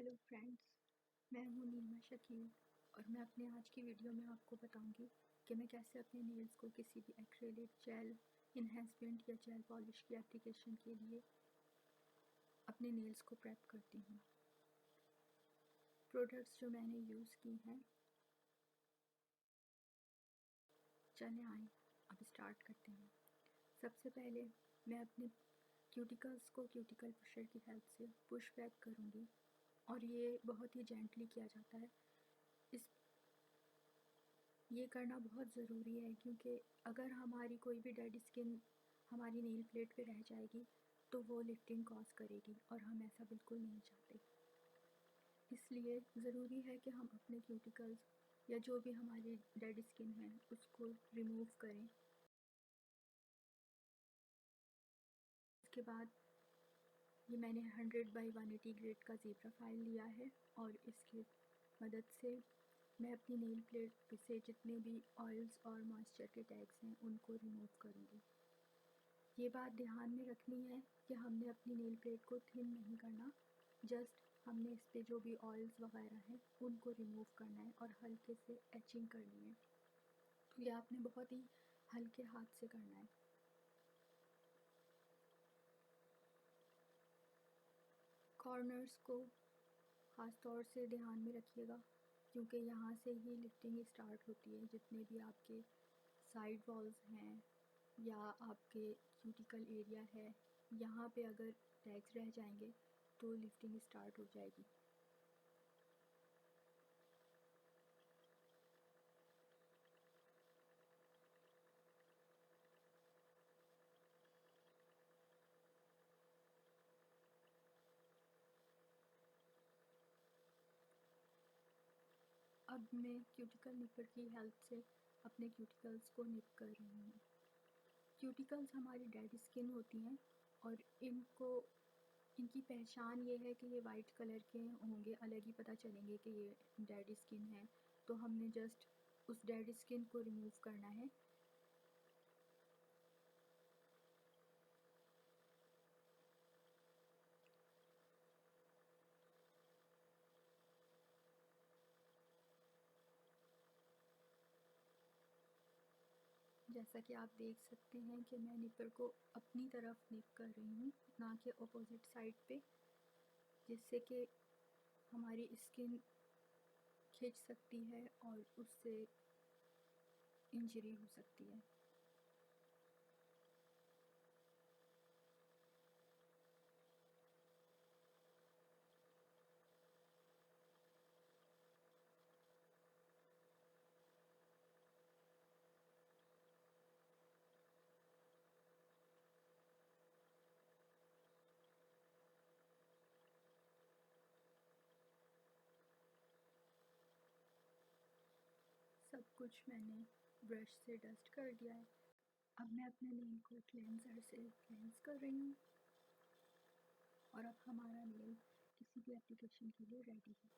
Hello friends, मैं हूँ नीमा शकील और मैं अपने आज की वीडियो में आपको बताऊंगी कि मैं कैसे अपने नेल्स को किसी भी एक्रेलिक जेल इन्हेंसमेंट या जेल पॉलिश की एप्लीकेशन के लिए अपने नेल्स को प्रेप करती हूँ। प्रोडक्ट्स जो मैंने यूज़ की हैं, चले आए अब स्टार्ट करते हैं। सबसे पहले मैं अपने क्यूटिकल्स को क्यूटिकल पुशर की हेल्प से पुश बैक करूँगी और ये बहुत ही जेंटली किया जाता है। ये करना बहुत ज़रूरी है क्योंकि अगर हमारी कोई भी डेड स्किन हमारी नेल प्लेट पे रह जाएगी तो वो लिफ्टिंग कॉज करेगी और हम ऐसा बिल्कुल नहीं चाहते। इसलिए ज़रूरी है कि हम अपने क्यूटिकल्स या जो भी हमारी डेड स्किन है उसको रिमूव करें। इसके बाद ये मैंने 100x180 ग्रेड का ज़ेब्रा फाइल लिया है और इसकी मदद से मैं अपनी नेल प्लेट से जितने भी ऑयल्स और मॉइस्चर के टैग्स हैं उनको रिमूव करूँगी। ये बात ध्यान में रखनी है कि हमने अपनी नेल प्लेट को थिन नहीं करना, जस्ट हमने इस पे जो भी ऑयल्स वगैरह हैं उनको रिमूव करना है और हल्के से एचिंग करनी है। तो ये आपने बहुत ही हल्के हाथ से करना है। कॉर्नर्स को ख़ास तौर से ध्यान में रखिएगा क्योंकि यहाँ से ही लिफ्टिंग स्टार्ट होती है। जितने भी आपके साइड वॉल्स हैं या आपके क्यूटिकल एरिया है, यहाँ पे अगर टैग्स रह जाएंगे तो लिफ्टिंग स्टार्ट हो जाएगी। अब मैं क्यूटिकल निपर की हेल्प से अपने क्यूटिकल्स को निप कर रही हूँ। क्यूटिकल्स हमारी डेड स्किन होती हैं और इनकी पहचान ये है कि ये वाइट कलर के होंगे, अलग ही पता चलेंगे कि ये डेड स्किन है। तो हमने जस्ट उस डेड स्किन को रिमूव करना है। जैसा कि आप देख सकते हैं कि मैं निपर को अपनी तरफ निप कर रही हूँ, ना कि अपोजिट साइड पे, जिससे कि हमारी स्किन खिंच सकती है और उससे इंजरी हो सकती है। सब कुछ मैंने ब्रश से डस्ट कर दिया है। अब मैं अपने नेल को क्लेंजर से क्लेंस कर रही हूँ और अब हमारा नेल किसी भी एप्लीकेशन के लिए रेडी है।